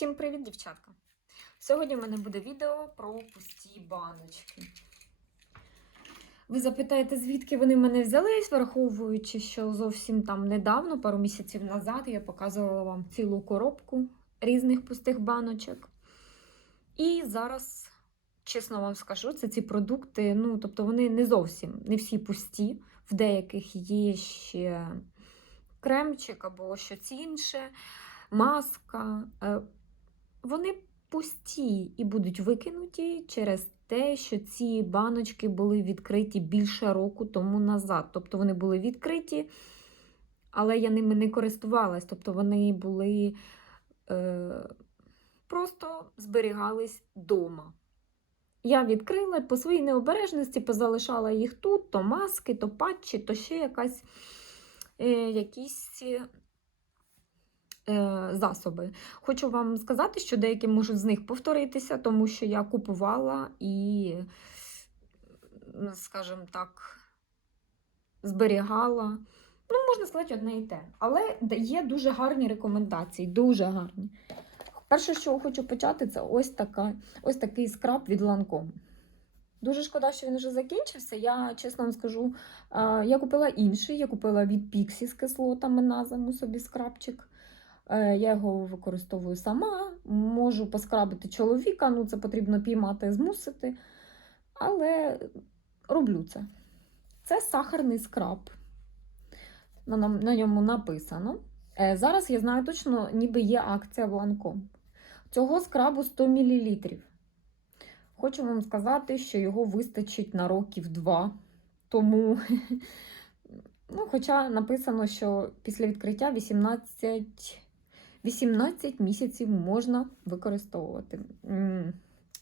Всім привіт, дівчатка! Сьогодні в мене буде відео про пусті баночки. Ви запитаєте, звідки вони в мене взялись, враховуючи, що зовсім там недавно, пару місяців назад, я показувала вам цілу коробку різних пустих баночок. І зараз, чесно вам скажу, це ці продукти, ну, тобто вони не зовсім не всі пусті. В деяких є ще кремчик або щось інше, маска. Вони пусті і будуть викинуті через те, що ці баночки були відкриті більше року тому назад. Тобто вони були відкриті, але я ними не користувалась. Тобто вони були е, просто зберігались вдома. Я відкрила по своїй необережності позалишала їх тут, то маски, то патчі, то ще якась, е, якісь засоби. Хочу вам сказати, що деякі можуть з них повторитися, тому що я купувала і, скажімо так, зберігала. Ну, можна сказати, одне і те. Але є дуже гарні рекомендації, дуже гарні. Перше, що хочу почати, це ось, така, ось такий скраб від Lancome. Дуже шкода, що він вже закінчився. Я чесно вам скажу, е, я купила інший, я купила від Pixie з кислотами на зиму собі скрабчик. Е, Я його використовую сама, можу поскрабити чоловіка, ну це потрібно піймати, змусити. Але роблю це. Це сахарний скраб. На, на, ньому написано. Е, Зараз я знаю точно, ніби є акція в Lancome. Цього скрабу 100 мл. Хочу вам сказати, що його вистачить на років два. Тому, ну, хоча написано, що після відкриття 18, 18 місяців можна використовувати.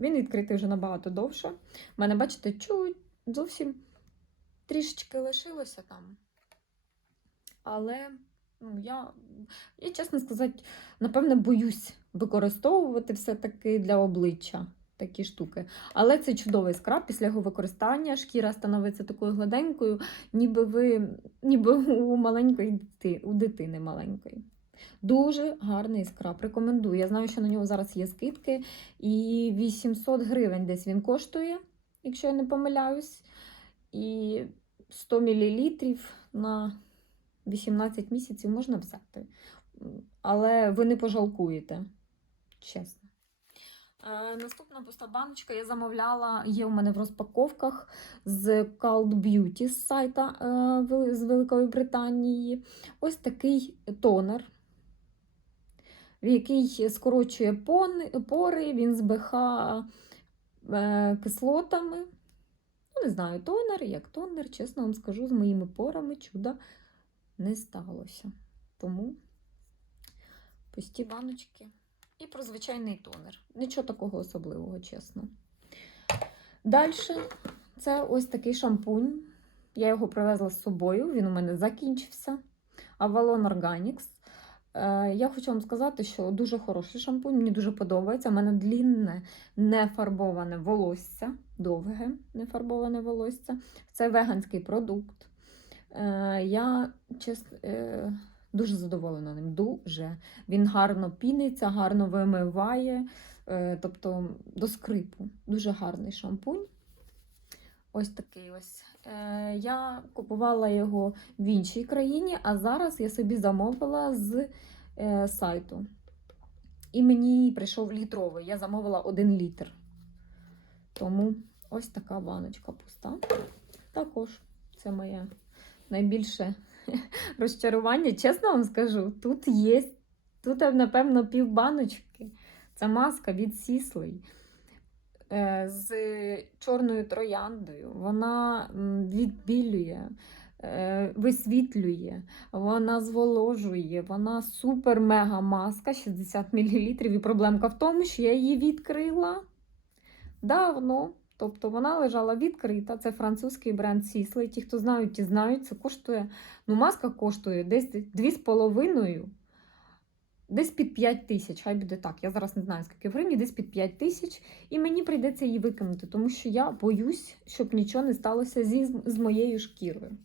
Він відкритий вже набагато довше. У мене, бачите, чуть зовсім трішечки лишилося там. Але ну, я, я, чесно сказати, напевне, боюсь використовувати все-таки для обличчя такі штуки. Але це чудовий скраб після його використання. Шкіра становиться такою гладенькою, ніби ви ніби у маленької дити, у дитини маленької. Дуже гарний скраб. Рекомендую. Я знаю, що на нього зараз є скидки. І 800 гривень десь він коштує, якщо я не помиляюсь. І 100 мл на 18 місяців можна взяти. Але ви не пожалкуєте. Чесно. Е, Наступна пуста баночка я замовляла, є у мене в розпаковках з Cult Beauty з сайта е, з Великої Британії. Ось такий тонер, який скорочує пори, він збиха е, кислотами. Ну, не знаю, тонер, як тонер, чесно вам скажу, з моїми порами чуда не сталося. Тому пусті баночки. І про звичайний тонер. Нічого такого особливого, чесно. Далі це ось такий шампунь. Я його привезла з собою, він у мене закінчився. Avalon Organics. Е, Я хочу вам сказати, що дуже хороший шампунь, мені дуже подобається. У мене длінне, нефарбоване волосся, довге нефарбоване волосся. Це веганський продукт. Е, Я чесно. е, Дуже задоволена ним. Дуже. Він гарно піниться, гарно вимиває, тобто до скрипу. Дуже гарний шампунь. Ось такий ось. Е, Я купувала його в іншій країні, а зараз я собі замовила з е, сайту. І мені прийшов літровий. Я замовила один літр. Тому ось така баночка пуста. Також це моє найбільше розчарування. Чесно вам скажу, тут є, тут, напевно, пів баночки. Це маска від Сіслей з чорною трояндою. Вона відбілює, е, висвітлює, вона зволожує, вона супер-мега маска 60 мл. І проблемка в тому, що я її відкрила давно. Тобто вона лежала відкрита. Це французький бренд Сіслей. Ті, хто знають, ті знають, це коштує. Ну, маска коштує десь 2,5, десь під 5 тисяч. Хай буде так. Я зараз не знаю, скільки в гривні, десь під 5 тисяч. І мені прийдеться її викинути, тому що я боюсь, щоб нічого не сталося зі, з моєю шкірою.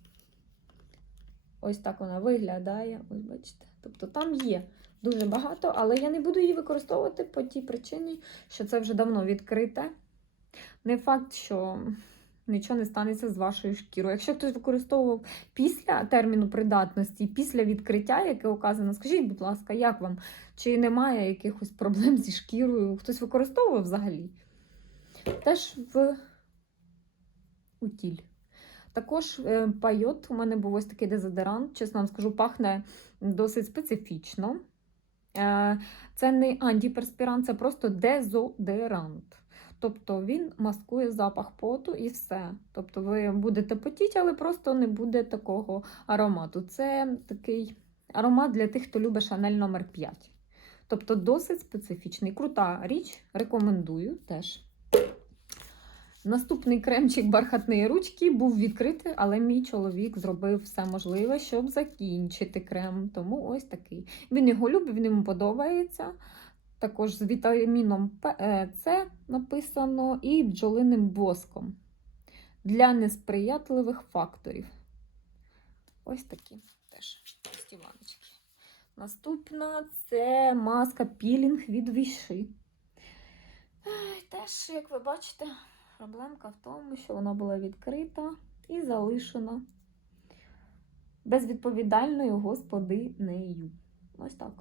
Ось так вона виглядає. Ось бачите. Тобто там є дуже багато, але я не буду її використовувати по тій причині, що це вже давно відкрите. Не факт, що нічого не станеться з вашою шкірою. Якщо хтось використовував після терміну придатності, після відкриття, яке указано, скажіть, будь ласка, як вам? Чи немає якихось проблем зі шкірою? Хтось використовував взагалі? Теж в утіль. Також е, пайот. У мене був ось такий дезодорант. Чесно вам скажу, пахне досить специфічно. Е, Це не антиперспірант, це просто дезодорант. Тобто він маскує запах поту і все. Тобто ви будете потіти, але просто не буде такого аромату. Це такий аромат для тих, хто любить Шанель номер 5. Тобто досить специфічний. Крута річ, рекомендую теж. Наступний кремчик бархатної ручки був відкритий, але мій чоловік зробив все можливе, щоб закінчити крем. Тому ось такий. Він його любить, він йому подобається. Також з вітаміном е, С написано і бджолиним воском для несприятливих факторів. Ось такі теж стіваночки. Наступна це маска пілінг від Віши. Теж, як ви бачите, проблемка в тому, що вона була відкрита і залишена безвідповідальною господинею. Ось так.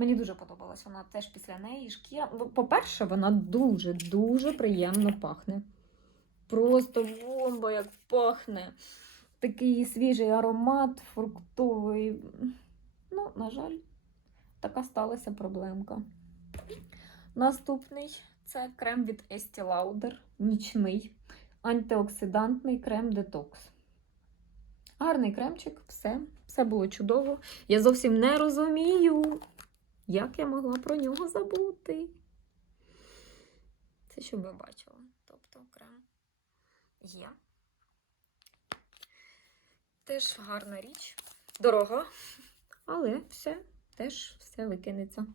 Мені дуже подобалась вона теж після неї шкіра. Ну, По-перше, вона дуже-дуже приємно пахне. Просто бомба, як пахне. Такий свіжий аромат, фруктовий. Ну, на жаль, така сталася проблемка. Наступний це крем від Estee Lauder, нічний, антиоксидантний крем детокс. Гарний кремчик, все, все було чудово. Я зовсім не розумію, як я могла про нього забути. Це щоб ви бачили. Тобто крем є. Теж гарна річ. Дорога, але все, теж все викинеться.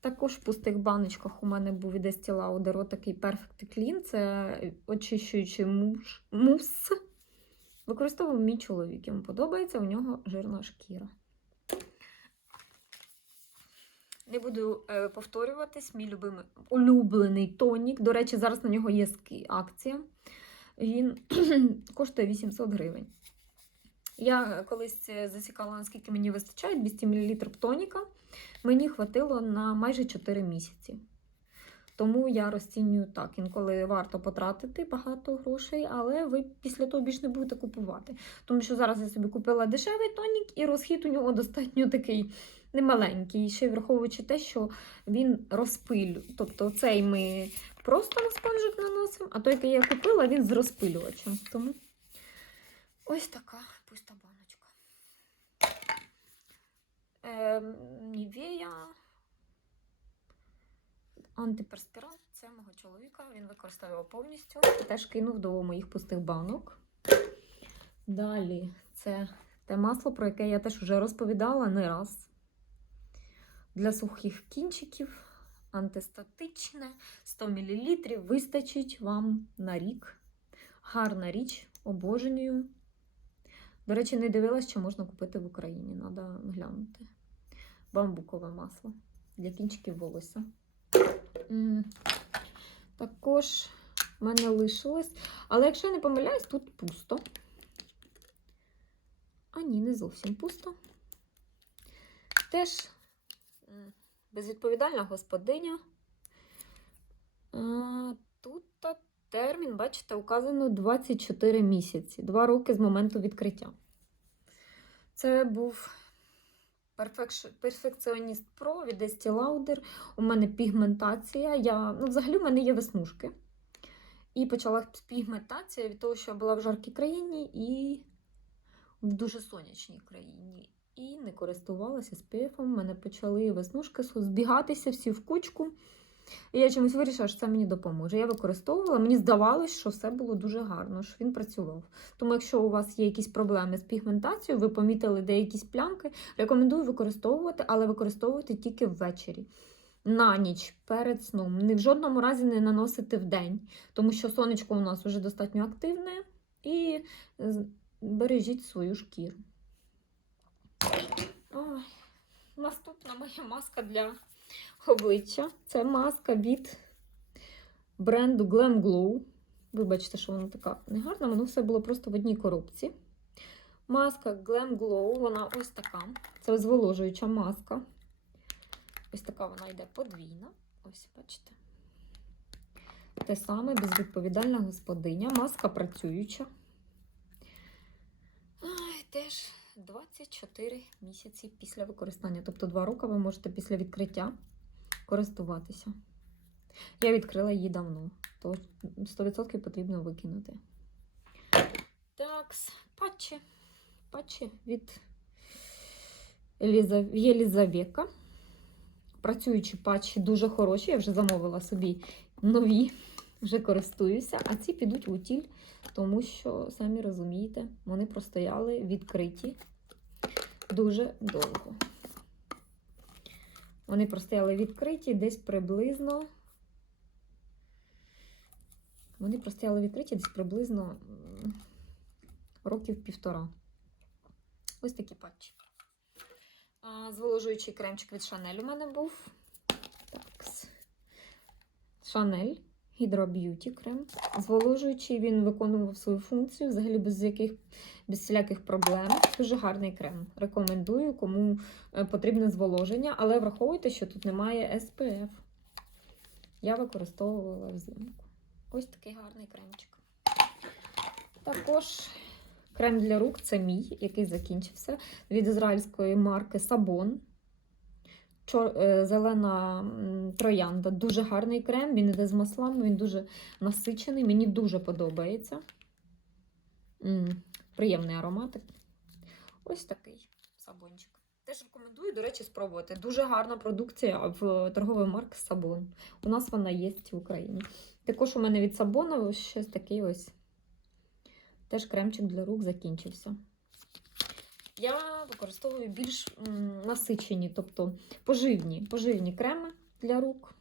Також в пустих баночках у мене був від Estee Lauder такий Perfect Clean. Це очищуючий муш, мус. Використовував мій чоловік. Йому подобається, у нього жирна шкіра. Не буду е, повторюватись, мій любимий, улюблений тонік. До речі, зараз на нього є акція. Він коштує 800 гривень. Я колись е, засікала, наскільки мені вистачає 200 мл тоніка. Мені хватило на майже 4 місяці. Тому я розцінюю так. Інколи варто потратити багато грошей, але ви після того більш не будете купувати. Тому що зараз я собі купила дешевий тонік, і розхід у нього достатньо такий немаленький. Ще й враховуючи те, що він розпилює. Тобто цей ми просто на спонжик наносимо, а той, який я купила, він з розпилювачем. Тому ось така пуста баночка. Нівея. Антиперспірант це мого чоловіка. Він використовував повністю. Теж кинув до моїх пустих банок. Далі це те масло, про яке я теж вже розповідала не раз. Для сухих кінчиків антистатичне 100 мл вистачить вам на рік. Гарна річ, обожнюю. До речі, не дивилась, що можна купити в Україні. Треба глянути. Бамбукове масло для кінчиків волосся. Також в мене лишилось. Але якщо я не помиляюсь, тут пусто. А ні, не зовсім пусто. Теж безвідповідальна господиня. Тут термін, бачите, указано 24 місяці, 2 роки з моменту відкриття. Це був Perfectionist Pro від Estee Lauder. У мене пігментація. Я, ну, взагалі, в мене є веснушки. І почала пігментація від того, що я була в жаркій країні і в дуже сонячній країні. І не користувалася SPF. У мене почали веснушки збігатися всі в кучку. І я чомусь вирішила, що це мені допоможе. Я використовувала, мені здавалось, що все було дуже гарно, що він працював. Тому, якщо у вас є якісь проблеми з пігментацією, ви помітили деякісь плямки, рекомендую використовувати, але використовувати тільки ввечері. На ніч перед сном. Ні в жодному разі не наносити в день, тому що сонечко у нас вже достатньо активне і бережіть свою шкіру. Наступна моя маска для обличчя. Це маска від бренду Glam Glow. Вибачте, що вона така негарна, воно все було просто в одній коробці. Маска Glam Glow, вона ось така. Це зволожуюча маска. Ось така вона йде подвійна. Ось, бачите. Те саме безвідповідальна господиня. Маска працююча. Ай, теж 24 місяці після використання. Тобто 2 роки ви можете після відкриття користуватися. Я відкрила її давно, то 100% потрібно викинути. Так, патчі. Патчі від. Єлізавека. Працюючі патчі дуже хороші. Я вже замовила собі нові, вже користуюся, а ці підуть в утіль, тому що, самі розумієте, вони простояли відкриті дуже довго. Вони простояли відкриті десь приблизно. Вони простояли відкриті десь приблизно років півтора. Ось такі патчі. Зволожуючий кремчик від Шанель у мене був. Так. Шанель Hydra Beauty крем. Зволожуючий він виконував свою функцію, взагалі без яких без всіляких проблем. Дуже гарний крем. Рекомендую, кому е, потрібне зволоження, але враховуйте, що тут немає SPF. Я використовувала взимку. Ось такий гарний кремчик. Також крем для рук це мій, який закінчився від ізраїльської марки Сабон. Чор... е, Зелена троянда. Дуже гарний крем, він йде з маслами, він дуже насичений, мені дуже подобається. М, Приємний ароматик. Ось такий сабончик. Теж рекомендую, до речі, спробувати. Дуже гарна продукція в торгової марки Сабон. У нас вона є в Україні. Також у мене від Сабона щось такий ось. Теж кремчик для рук закінчився. Я використовую більш насичені, тобто поживні, поживні креми для рук.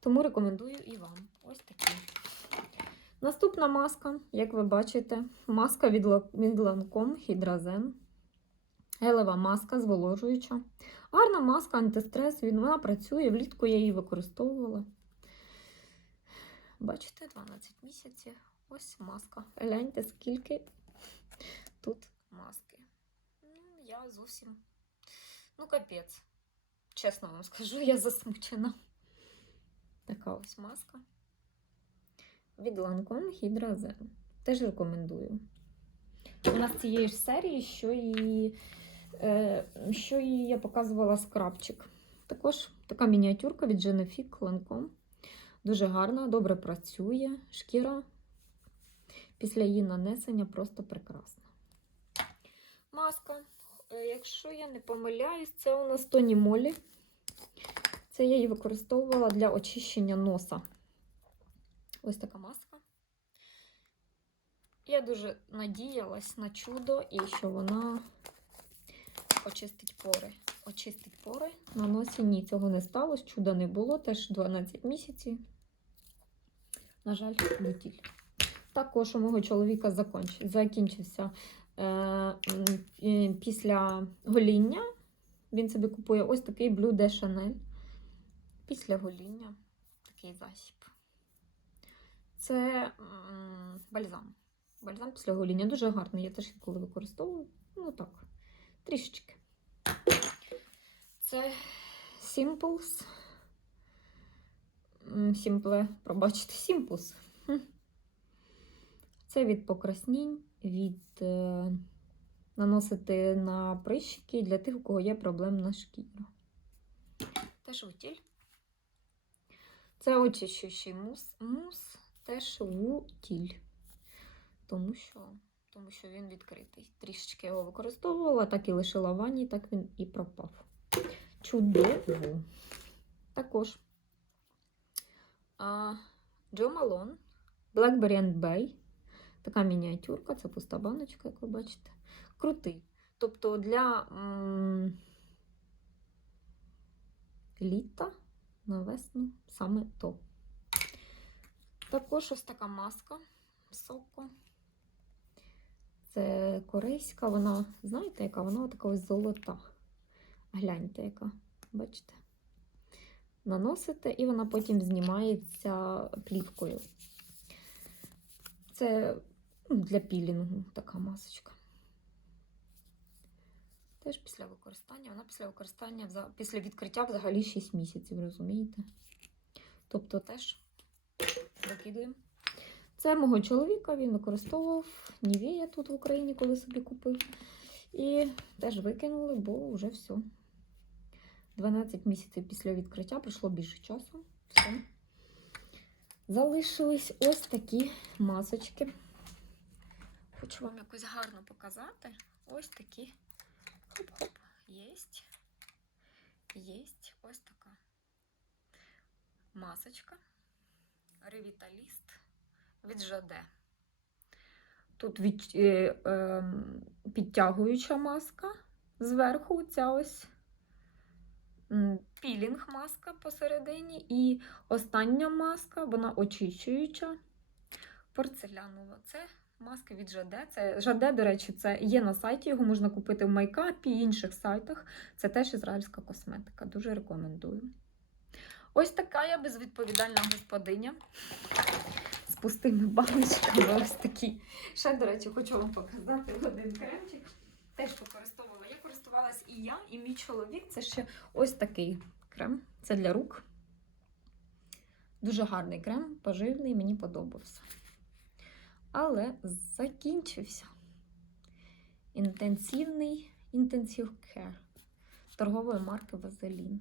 Тому рекомендую і вам. Ось такі. Наступна маска, як ви бачите, маска від Lancome Hydrazem. Гелева маска зволожуюча. Гарна маска, антистрес, він, вона працює, влітку я її використовувала. Бачите, 12 місяців. Ось маска. Гляньте, скільки тут маски. Я зовсім. Ну, капець. Чесно вам скажу, я засмучена. Така ось маска. Від Lancome Hydra Zen. Теж рекомендую. Вона з цієї ж серії, що і, е, що і я показувала скрабчик. Також така мініатюрка від Genefique Lancome. Дуже гарна, добре працює. Шкіра після її нанесення просто прекрасна. Маска. Е, Якщо я не помиляюсь, це у нас Тоні Молі. Це я її використовувала для очищення носа. Ось така маска. Я дуже надіялась на чудо і що вона очистить пори. Очистить пори. На носі ні, цього не сталося, чуда не було, теж 12 місяців. На жаль, бутіль. Також у мого чоловіка закінчився після гоління. Він собі купує ось такий Blue de Chanel. Після гоління такий засіб. Це бальзам. Бальзам після гоління дуже гарний. Я теж інколи використовую. Ну так, трішечки. Це Simples. Simple, пробачте, Simples. Це від покраснінь, від е, наносити на прищики для тих, у кого є проблемна шкіра. Теж утіль. Це очищуючий мус, мус теж утіль. Тому що, тому що він відкритий. Трішечки його використовувала, так і лишила в ванні, так він і пропав. Чудово. Також а, Джо Малон, Blackberry and Bay. Така мініатюрка, це пуста баночка, як ви бачите. Крутий. Тобто для м, літа на весну саме то. Також ось така маска соко. Це корейська, вона, знаєте, яка вона така ось золота. Гляньте, яка, бачите? Наносите, і вона потім знімається плівкою. Це для пілінгу така масочка. Теж після використання. Вона після використання, після відкриття взагалі 6 місяців, розумієте? Тобто теж викидуємо. Це мого чоловіка, він використовував Нівея тут в Україні, коли собі купив. І теж викинули, бо вже все. 12 місяців після відкриття пройшло більше часу. Все. Залишились ось такі масочки. Хочу вам якось гарно показати. Ось такі. Хоп-хоп. Єсть. Єсть ось така масочка. Ревіталіст від Жаде. Тут від, е, е, підтягуюча маска зверху, ця ось пілінг маска посередині. І остання маска, вона очищуюча, порцелянова. Це маски від Жаде. Це Жаде, до речі, це є на сайті, його можна купити в майкапі і інших сайтах. Це теж ізраїльська косметика. Дуже рекомендую. Ось така я безвідповідальна господиня з пустими баночками. Ось такі. Ще, до речі, хочу вам показати один кремчик. Теж використовувала. Я користувалась і я, і мій чоловік. Це ще ось такий крем. Це для рук. Дуже гарний крем, поживний, мені подобався. Але закінчився. Інтенсивний Intensive Care торгової марки Вазелін.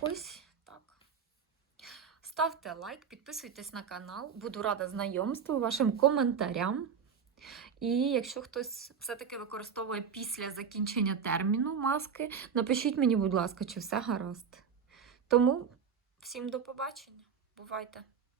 Ось так. Ставте лайк, підписуйтесь на канал. Буду рада знайомству, вашим коментарям. І якщо хтось все-таки використовує після закінчення терміну маски, напишіть мені, будь ласка, чи все гаразд. Тому всім до побачення. Бувайте!